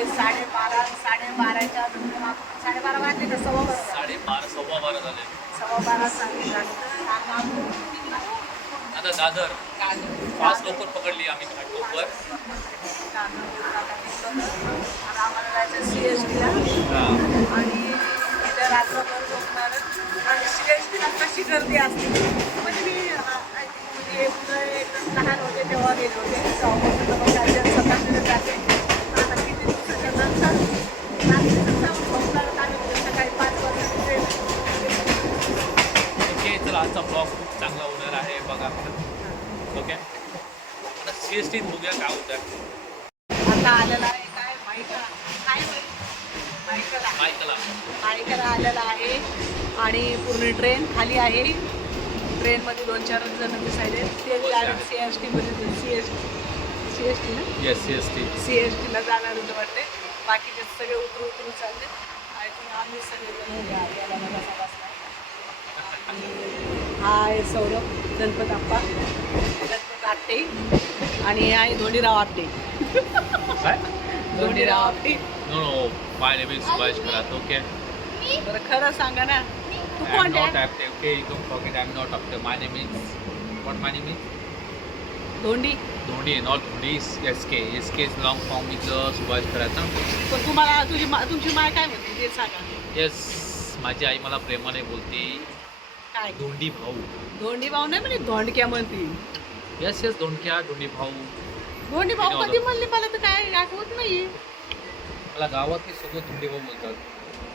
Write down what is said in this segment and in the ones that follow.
वाजले साडेबारा साडेबाराच्या साडेबारा वाजले का सव्वा बारा साडेबारा सव्वा बारा झाले. सव्वा बारा सांगितलं आता दादर. पाच लोकर पकडली आम्ही घाटकोपर आम्हाला जायचं सी एस टीला आणि तिथे रात्रभर झोपणार. आणि सी एस टीला कशी गर्दी असते. म्हणजे मी म्हणजे एकदम लहान होते तेव्हा गेले होते. तर जाते. आजचा ब्लॉग खूप चांगला होणार आहे बघा. ओके आता सी एस टीत बघूया काय होतं आता आलेला आहे काय? माहिती काय माहितीला मायकला. नायिकाला आलेला आहे. आणि पूर्ण ट्रेन खाली आहे. ट्रेनमध्ये दोन चार जण दिसायले ते डायरेक्ट सी एस टीमध्ये C S C S T ना yes C S T C S टीला जाणार होतं वाटते बाकीचे सगळे उतरू उतरू चालले. थिंक आम्ही सगळे यायला मला बसला हा आहे सौरभ गणपत आप्पा गणपत आपटे आणि आहे Dhondirao Apte Dhondirao Apte my name is Subhash Kharat okay बरं खरं सांगा ना. तू कोण आहे okay you don't forget I am not active my name is what my name is Dhondi? Dhondi not Dhondi S K S K is long form is Subhash Kharat पण तुम्हाला तुझी मा तुमची माय काय म्हणते? ते सांगा. येस माझी आई मला प्रेमाने बोलते काय? धोंडी भाऊ. धोंडी भाऊ नाही म्हणजे धोंडक्या म्हणते. येस येस धोंडक्या धोंडी भाऊ. धोंडी भाऊ कधी? म्हणले मला तर काय आठवत नाही मला गावातले सगळे धोंडी भाऊ बोलतात.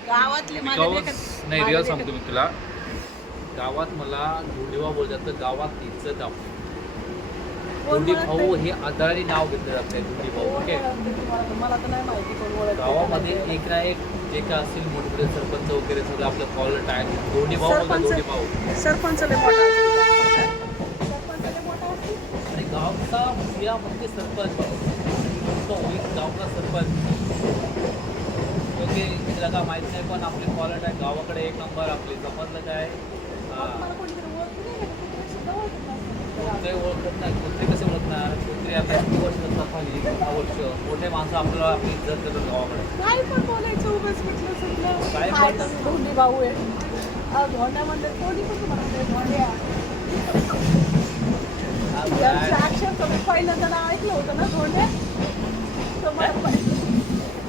गावातले माझ्या नाही माझ्या रिअल सांगतो मी तुला. गावात मला धोंडीभाऊ बोलतात तर गावात इज्जत आहे कोण धोंडी? भाऊ हे आदराने नाव घेतलं जात नाही धोंडी भाऊ कोण ओके ओळखतंय तुम्हाला? मला तर नाही माहिती कोण ओळखतंय. गावामध्ये एक ना एक जे काय असतील मोठे सरपंच वगैरे सगळं आपलं कॉल आहे धोंडी भाऊ बोलतात धोंडी भाऊ सरपंच लय मोठा असतो. सरपंच लय मोठा असतो. आणि गावचा मुखिया म्हणजे सरपंच तो गावचा सरपंच ओके तिला का माहीत नाही पण आपले कॉलर आहे गावाकडे एक नंबर आपले समजलं काय हा. मला कोणीतरी ओळखतं नाही सुद्धा ओळखत ओळखत कुत्रे आता किती वर्ष असतात खाली दहा वर्ष. मोठे माणसं आपल्याला आपली इज्जत देतात गावाकडे. काय पण बोलायचं उगाच म्हटलं सगळं काय काय पण- तर धोंडी भाऊ आहे. अहो, धोंड्या म्हणलं कोणी पण तुम्हाला म्हणते धोंड्या त्यांचं अक्षर तुम्ही पहिल्यांदा नाव ऐकलं होतं ना धोंड्या तर मला पहि-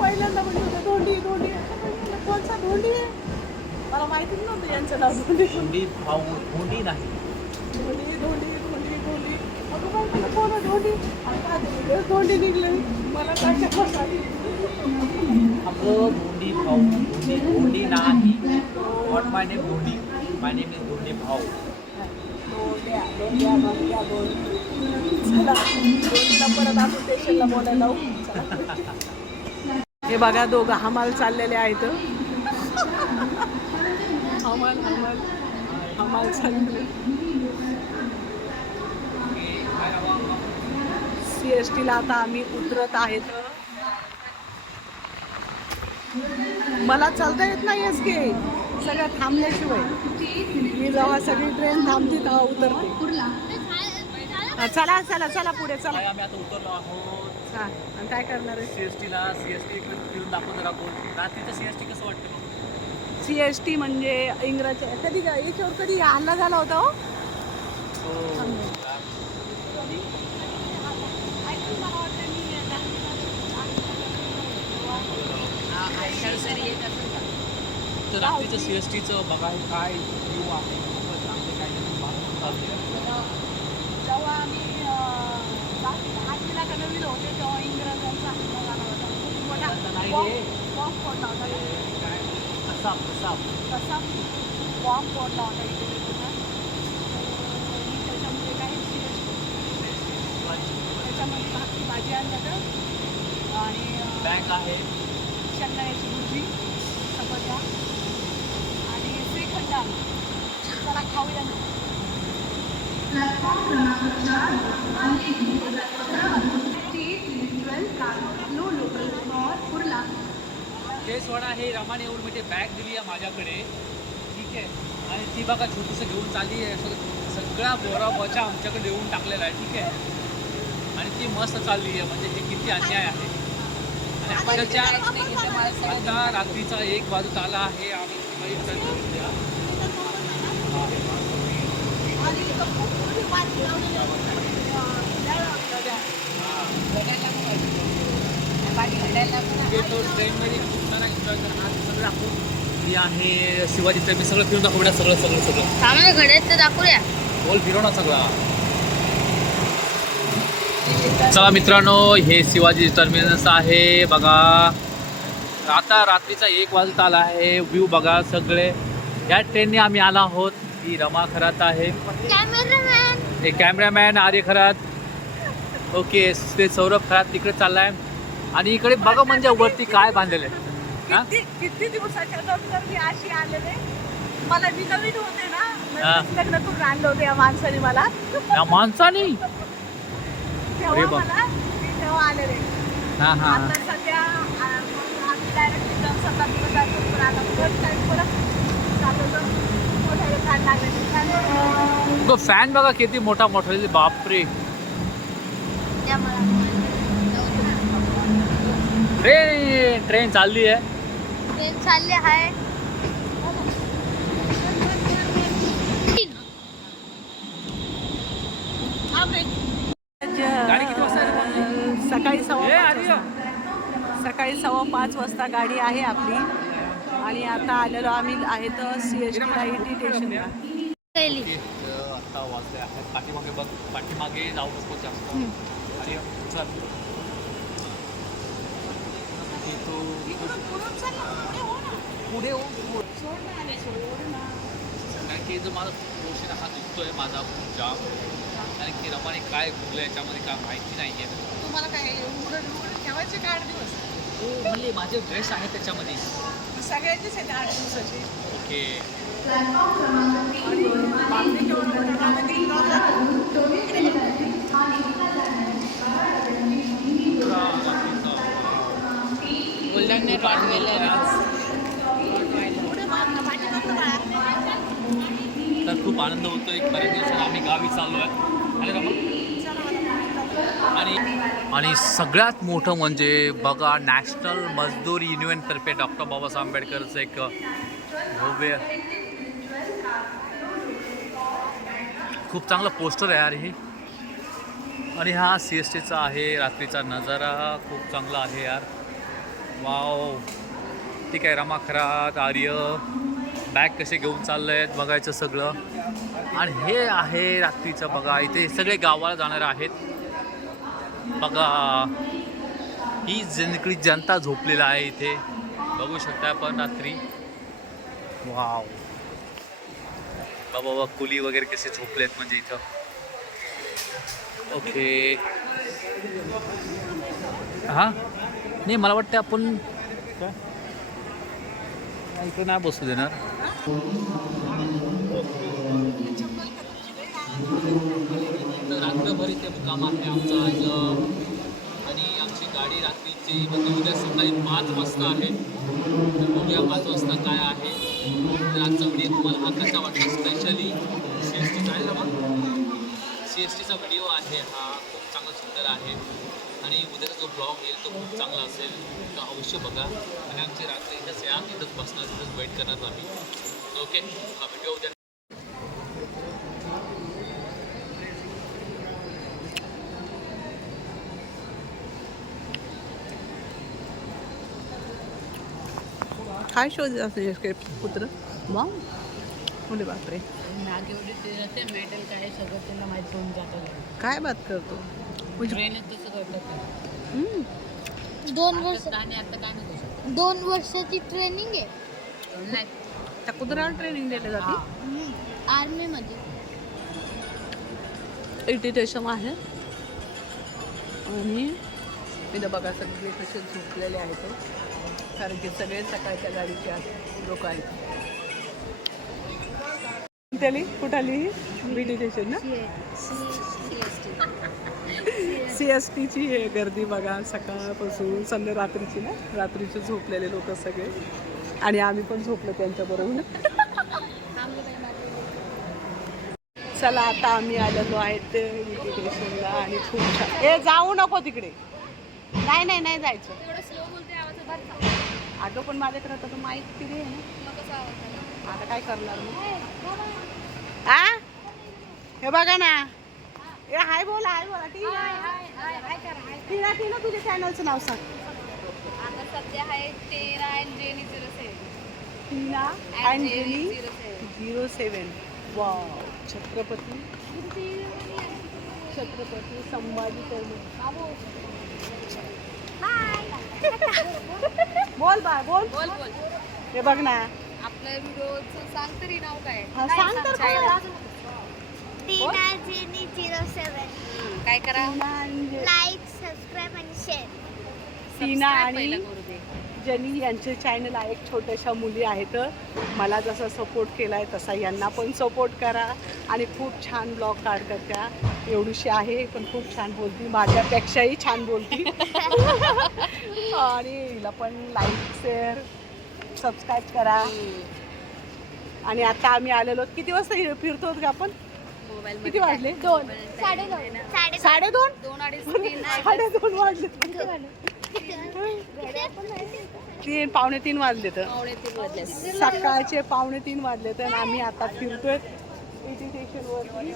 पहिल्यांदा म्हणलं होतं धोंडी धोंडी. आता म्हणलं, कोणचा धोंडी आहे? मला माहितीच नव्हतं यांचं नाव धोंडी. धोंडी भाऊ धोंडी नाही धोंडी धोंडी धोंडी धोंडी धोंडी आणि काय धोंडी धोंडी निघली. मला काय कसं आली आपलं धोंडी भाऊ धोंडी धोंडी नाही. What my name Dhondi my name is Dhondi भाऊ. हे बघा दोघं हमाल चाललेले आहेत. हमाल हमाल. हमाल चाललेले. सी एस टीला आता आम्ही उतरत आहेत. मला चालता येत नाही एस के सगळं थांबल्याशिवाय. मी जेव्हा सगळी ट्रेन थांबते तेव्हा उतरते. हा, चला चला चला पुढे चला. आम्ही आता उतरलो आहोत. हा, आणि काय करणार आहे सी एस टीला सी एस टी फिरून दाखवतो आपण रात्रीचं सी एस टी कसं वाटतं सी एस टी म्हणजे इंग्रजी कधी का- याच्यावर कधी हल्ला झाला होता हो? तर रात्रीचं सी एस टीचं बघा काय व्ह्यू आहे? खूपच चांगले काय चालले जेव्हा आम्ही आठवीला का नवीला होते तेव्हा इंग्रजांचा हल्ला झाला होता. खूप मोठा बॉम्ब फोडला होता. असाप असाप तसा बॉम्ब फोडला होता इथे तिथे. आणि त्याच्यामध्ये काही serious त्याच्यामध्ये भाकरी भाजी आणलं का? आणि बँक आहे. शेंगदाण्याची भुर्जी चपात्या आणि श्रीखंड. चला खाऊया. हे सोडा हे म्हणजे बॅग दिली आहे माझ्याकडे. ठीक आहे. आणि ती बघा छोटीसं घेऊन चालली आहे. सग- सगळा बोरा बचा आमच्याकडे देऊन टाकलेला आहे. ठीक आहे. आणि ती मस्त चालली आहे म्हणजे हे किती अन्याय आहे. आणि अक्षरशः आता रात्रीचा एक वाजत आला आहे आम्ही तो ट्रेनमध्ये खूप सारा एन्जॉय करणार. सगळं दाखवून. आहे शिवाजी ट्रेन सगळं फिरून दाखवू ना सगळं सगळं सगळं. घड्यात तर दाखवूया. बोल फिरव ना सगळा. चला मित्रांनो हे शिवाजी टर्मिनस आहे. बघा आता रात्रीचा एक वाजत आला आहे. व्ह्यू बघा सगळे. या ट्रेनने आम्ही आला आहोत. ही रमा खरात आहे. कॅमेरामॅन हे कॅमेरामॅन आर्य खरात. ओके ते सौरभ खरात तिकडे चाललाय. आणि इकडे बघा म्हणजे वरती काय बांधलेलं आहे? किती दिवसाच्या नंतर मी अशी आलेले? मला मी नवीन होते ना. नवीनच लग्न करून आणलं होतं या माणसाने मला. या माणसाने? तेव्हा अरे बाप. मला मी तेव्हा आलेले हा हा. आता सध्या आ, मग आम्ही डायरेक्ट तिथं सकाळी जातो पण आता फर्स्ट टाइम परत जातो तर मोठ्याने फॅन बघा किती मोठा मोठा. बापरे. ट्रेन ट्रेन चालली आहे. ट्रेन चालली आहे. गाडी पाच वाजता गाडी आहे आपली. आणि आता आलेलो आम्ही आहे तर C S T I T स्टेशनला गेली आता वाजले आहेत. पाठीमागे बघ पाठीमागे जाऊ नको जास्त. आणि चल. इथं- पुढे हो कारण की जो माझा पोर्शन हा दुखतोय माझा खूप जाम. कारण की रमाने काय घुगलं याच्यामध्ये काय माहिती नाही आहे तुम्हाला काय उघड उघड ठेवायचे का आठ दिवस हो म्हणजे माझे ड्रेस आहे त्याच्यामध्ये. सगळ्यांचेच आहेत आठ दिवसाचे. ओके. आहे. तर खूप आनंद होतो एक बऱ्याच दिवसात आम्ही गावी चाललो आहे आणि रमा. आणि आणि सगळ्यात मोठं म्हणजे बघा नॅशनल मजदूर युनियनतर्फे डॉक्टर बाबासाहेब आंबेडकरचं एक भव्य खूप चांगलं पोस्टर आहे यार हे. आणि हा सी एस टीचा आहे रात्रीचा नजारा खूप चांगला आहे यार. वाव. ठीक आहे रमाखरात आर्य. बॅग कसे घेऊन चालले आहेत बघायचं सगळं. आणि हे आहे रात्रीचं बघा इथे सगळे गावाला जाणारे आहेत. बघा ही जनकडी जनता झोपलेला आहे इथे. बघू शकता आपण रात्री. वाव. बाबा बाबा कुली वगैरे कसे झोपलेत म्हणजे इथं. ओके. हां? नाही मला वाटतं आपण काय? इकडे नाही बसू देणार. रात्रभर इथे मुक्काम आहे आमचा आज. आणि आमची गाडी रात्रीची म्हणजे उद्या सकाळी पाच वाजता आहे. तर बघूया पाच वाजता काय आहे. तर आजचा व्हिडिओ तुम्हाला हा कसा वाटतो स्पेशली सी एस टीचा आहे ना सी एस टीचा व्हिडिओ आहे हा. खूप चांगला सुंदर आहे. आणि उद्याचा जो ब्लॉग येईल तो खूप चांगला असेल. तो अवश्य बघा. आणि आमची रात्री इथंच या. तिथंच बसणार तिथंच वेट करणार आम्ही. ओके हा व्हिडिओ उद्या काय शोध असते पुत्र मग मुले बापरे मागे एवढी असते मेटल काय सगळं त्यांना माहीत होऊन जातं काय बात करतो ट्रेनच तसं करतात. दोन वर्ष आणि आता काय नाही दोन वर्षाची ट्रेनिंग आहे नाही त्या कुत्र्याला ट्रेनिंग दिली जाते आर्मी मध्ये इटिटेशन आहे आणि इथं बघा सगळे कसे झोपलेले आहेत कारण की सगळे सकाळच्या गाडीचे लोक आहेत. त्याली कुठाली? मेडिटेशन ना? सी एस टीची हे गर्दी बघा सकाळपासून संध्या रात्रीची ना? रात्रीचे झोपलेले लोक सगळे. आणि आम्ही पण झोपलो त्यांच्याबरोबर. चला आता आम्ही आलेलो आहे ते मेडिटेशनला आणि खूप छान ए जाऊ नको तिकडे. नाही नाही नाही जायचं. अगं पण माझ्याकडे आता तर माहीत किती आहे ना? आता काय करणार मी? आ? हे बघा ना. ए हाय बोला हाय बोला टीना टीना टीना तुझ्या चॅनलचं नाव सांग. आता सध्या आहे तेरा and Jenny zero seven. Tina Anjali zero seven. Wow Chhatrapati. Chhatrapati Sambhaji बोल बा बोल. बोल बोल. हे बघ ना. आपल्या व्हिडिओचं सांग तरी नाव काय? हा, सांग तर खरं. Tina Jenny zero seven. हम्म, काय करा? टीना लाईक सबस्क्राईब आणि शेअर टीना Subscribe आणि पहिलं करू दे. ज्यांनी यांचे चॅनल आहे छोट्याशा मुली आहेत. मला जसा सपोर्ट केला आहे तसा यांना पण सपोर्ट करा आणि खूप छान ब्लॉग काढतात त्या एवढीशी आहे पण खूप छान बोलती. माझ्यापेक्षाही छान बोलती. आणि हिला पण लाईक शेअर सबस्क्राईब करा. आणि आता आम्ही आलेलो. किती वाजता फिरतो का आपण? मोबाईल किती वाजले? दोन. साडेदोन. साडे साडेदोन. दोन अडीच तीन साडेदोन वाजले. तीन पावणे तीन वाजले तर. सकाळचे पावणे तीन वाजले तर आम्ही आता फिरतोय स्टेशनवरती.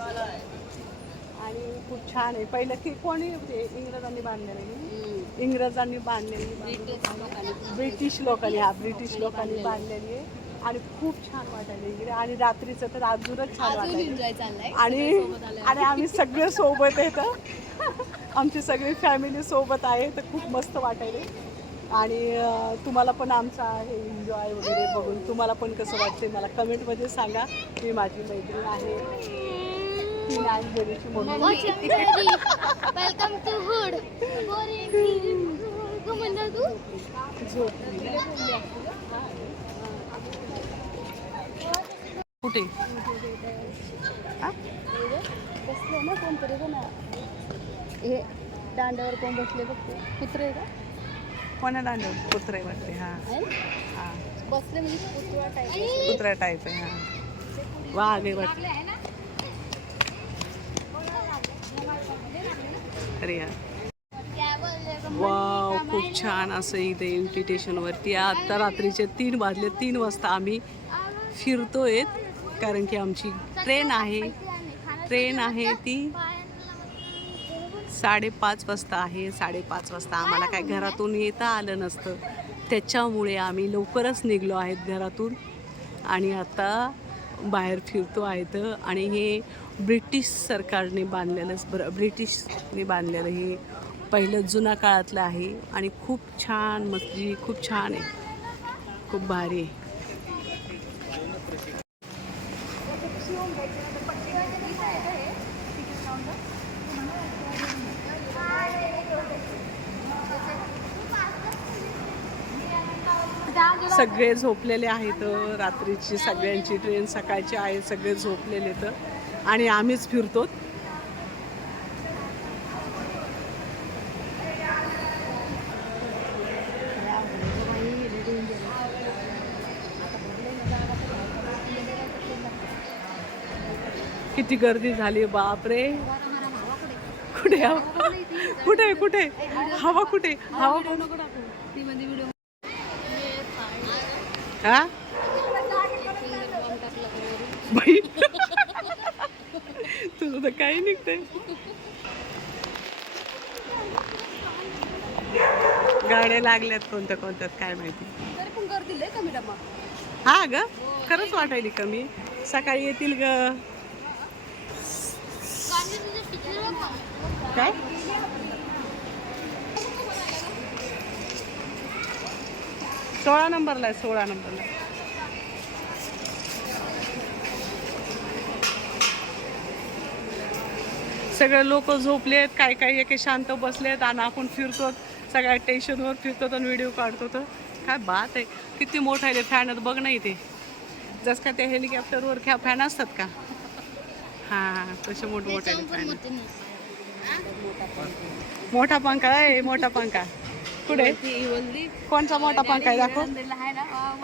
आणि खूप छान आहे. पहिलं की कोणी इंग्रजांनी बांधलेलं इंग्रजांनी बांधलेली ब्रिटिश लोकांनी. ब्रिटिश लोकांनी हा ब्रिटिश लोकांनी बांधलेली आहे. आणि खूप छान वाटायला इकडे. आणि रात्रीचं तर अजूनच छान वाटायला. आणि आणि आम्ही सगळे सोबत आहेत आमची सगळी फॅमिली सोबत आहे तर खूप मस्त वाटायले. आणि तुम्हाला पण आमचा हे एन्जॉय वगैरे बघून. तुम्हाला पण कसं वाटते मला कमेंटमध्ये सांगा. मी माझी मैत्रीण आहे. ती अंजलीची म्हणून. वेलकम टू हुड कुठे? हा? दांड्यावर कोण बसले बघ ते कुत्रे आहे का? कोणा दांडव? कुत्रे वाटते हा. आहे ना? हा. बसले म्हणजे कुत्रा टाईप कुत्रा टाईप आहे हा. वाघ आहे वाटते अरे यार. वाव खूप छान असं इथे इन्व्हिटेशनवरती आता रात्रीचे तीन वाजले तीन वाजता आम्ही फिरतोय कारण की आमची ट्रेन आहे. ट्रेन आहे ती साडेपाच वाजता आहे साडेपाच वाजता आम्हाला काय घरातून येता आलं नसतं. त्याच्यामुळे आम्ही लवकरच निघलो आहेत घरातून. आणि आता बाहेर फिरतो आहेत. आणि हे ब्रिटिश सरकारने बांधलेलं ब्र ब्रिटिशने बांधलेलं हे पहिलं जुन्या काळातलं आहे. आणि खूप छान मस्जिद खूप छान आहे. खूप भारी आहे. सगळे झोपलेले आहेत रात्रीची सगळ्यांची ट्रेन सकाळची आहे सगळे झोपलेले तर आणि आम्हीच फिरतो. किती गर्दी झाली बापरे. कुठे? हवा कुठे? कुठे? हवा कुठे? हवा ती मध्ये व्हिडिओ हा? तुझं तर काही निघतंय. गाड्या लागल्यात कोणत्या कोणत्यात काय माहिती. हा ग खरंच वाटायली कमी. सकाळी येतील ग. काय? सोळा नंबरला आहे सोळा नंबरला. सगळे लोक झोपलेत काय काय एके शांत बसलेत आणि आपण फिरतो सगळ्या टेन्शनवर फिरतो आणि व्हिडिओ काढतो. तर काय बात आहे. किती मोठा आहे फॅन बघ ना इथे. जस का त्या हेलिकॉप्टरवर ख्या फॅन असतात का? हां तसे मोठे मोठे फॅन मोठा पंखा आहे मोठा पंखा. कुठे? कोणचा मोठा पंखा आहे? दाखव.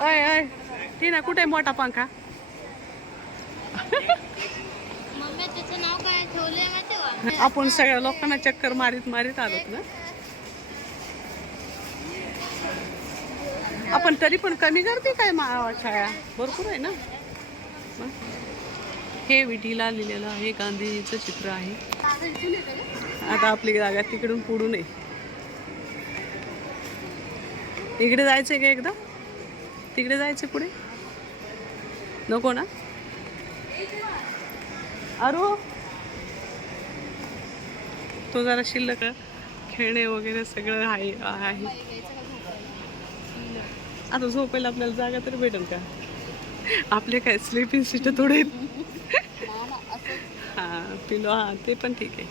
अय अय ना कुठे आहे मोठा पंखा? आपण सगळ्या लोकांना चक्कर मारीत मारीत आलोत ना? आपण तरी पण कमी करते काय मा छाया भरपूर आहे ना? हे विटीला लिहिलेलं आहे गांधीजीचं चित्र आहे. आता आपली जागा तिकडून पुढून आहे. इकडे जायचंय का एकदा? तिकडे जायचं पुढे? नको ना? अरू? तो जरा शिल्लक खेळणे वगैरे सगळं आहे आहे. आता झोपायला आपल्याला जागा तर भेटेल का? आपले काय स्लीपिंग सीट थोडे आहेत. हा पिलो हा ते पण ठीक आहे.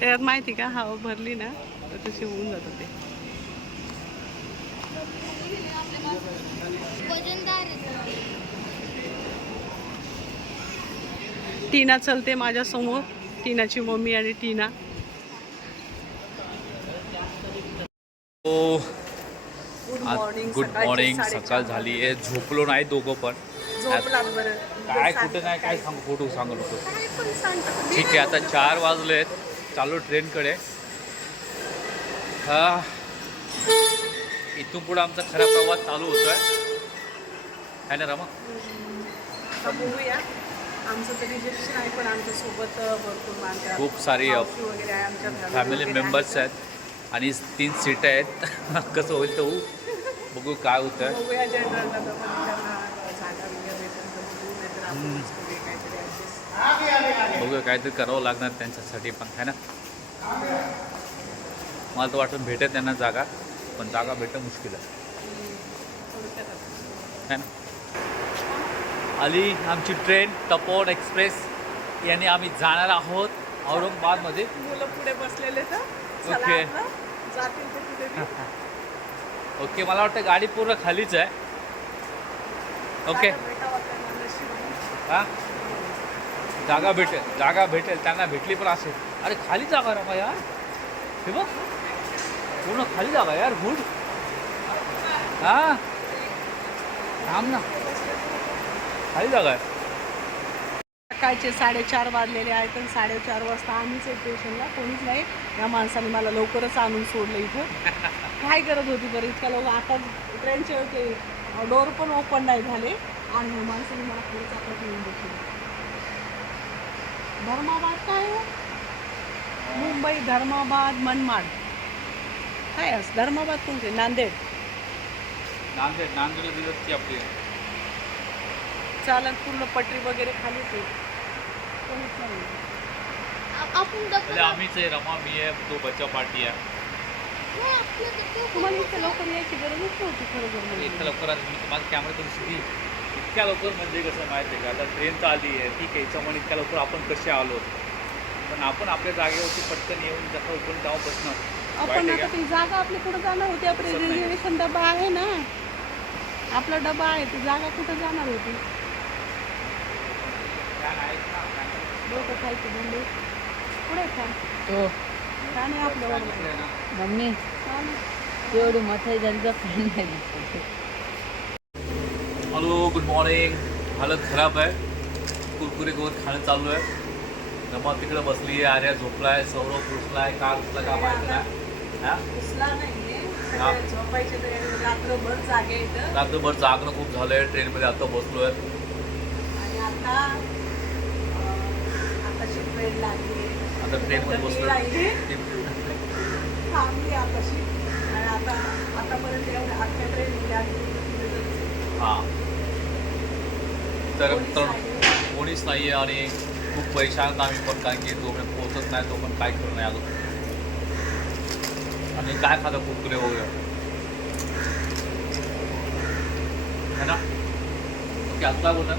त्यात माहिती का? हवा भरली ना तर तशी होऊन जातं ते वजनदार आहे. टीना चलते माझ्यासमोर टीनाची मम्मी आणि टीना. हो. गुड गुड मॉर्निंग सकाळ झाली. आहे झोपलो नाही दोघं पण. काय कुठं नाही काय सांगू फोटो सांगू नको. ठीक आहे आता चार वाजले आहेत चालू ट्रेनकडे. हा. इथून पुढे आमचा खरा प्रवास चालू होतोय. आहे ना रमा? आमचं तर रिजेक्शन आहे पण आमच्यासोबत भरपूर माणसं खूप सारी मावशी वगैरे आहे आमच्या फॅमिली वगैरे मेंबर्स आहेत. आहेत. आणि तीन सीट आहेत. कसं होईल तर बघू काय होतं बघूया जनरलला तर पण त्यांना जागा वगैरे भेटेल तर बघू नाहीतर आपणच करूया काहीतरी adjust. बघूया काहीतरी करावं लागणार त्यांच्यासाठी पण आहे ना? मला तर वाटून भेटेल त्यांना जागा पण जागा भेटणं मुश्किल आहे. थोडक्यात. है ना? आली आमची ट्रेन तपोवन एक्सप्रेस याने आम्ही जाणार आहोत औरंगाबादमध्ये. मुलं पुढे बसलेले तर? ओके. ओके मला वाटतं गाडी पूर्ण खालीच आहे. ओके. हां? जागा भेटेल जागा भेटेल त्यांना भेटली पण असेल. अरे खाली जागा रमा यार. हे बघ. पूर्ण खाली जागा यार गुड. हां? थांब ना. खाली जागा आहे. सकाळचे साडेचार वाजलेले आहेत आणि साडेचार वाजता आम्हीच आहे स्टेशनला कोणीच नाही. या माणसाने मला लवकरच आणून सोडलं इथं. काय करत होती बरं? इतक्या लोक आता ट्रेनचे ते डोर पण ओपन नाही झाले. आणि या माणसाने मला पुढे चाकत येऊन बसली धर्माबाद काय हो? मुंबई धर्माबाद मनमाड. काय असं? धर्माबाद कोणते? नांदेड. नांदेड नांदेड आपली चालन पूर्ण पटरी वगैरे कोणीच नाही. आ- आपण आम्हीच आहे रमा मी आहे तो बच्चा पार्टी आहे. नाही, आपलं दाखवू. तुम्हाला लवकर यायची गरजच नव्हती म्हणजे. इतक्या लवकर आज मी माझा कॅमेरा करून इतक्या लवकर म्हणजे कसं माहिती आहे का? आता ट्रेन तर आली आहे ठीक आहे याच्यामुळे इतक्या लवकर आपण कसे आलो? पण आपण आपल्या जागेवरती पटकन येऊन जसं उठून जाऊन बसणार. आपण आहे आता का? ती जागा आपली कुठं जाणार होती? आपली तसं नाही. रिझर्वेशन डबा आहे ना. आपला डबा आहे ती जागा कुठं जाणार होती? डोकं खायची पुढे खा. मम्मी मथाई झाली नाही. हॅलो गुड मॉर्निंग हालत खराब आहे. कुरकुरे गवत खाणं चालू आहे. रमा तिकडे बसली आहे आर्या झोपलाय सौरभ रुसलाय का रुसला का माहिती नाही हा? हा. तर रात्रभर जागणं खूप झालंय. ट्रेनमध्ये आता बसलोय. ट्रेन लागली आता ट्रेनमध्ये ती राहिली. बसलोय थांबली आताशी. आणि आता आतापर्यंत एवढ्या अख्ख्या ट्रेन गेल्या हां. तर कोणीच नाही. आहे आणि खूप परेशान आम्ही पण कारण की जोपर्यंत पोहोचत नाही तो पण काय करू नाही अजून. आणि काय खातं कुरकुरे वगैरे? है ना? ओके आता बोलणार?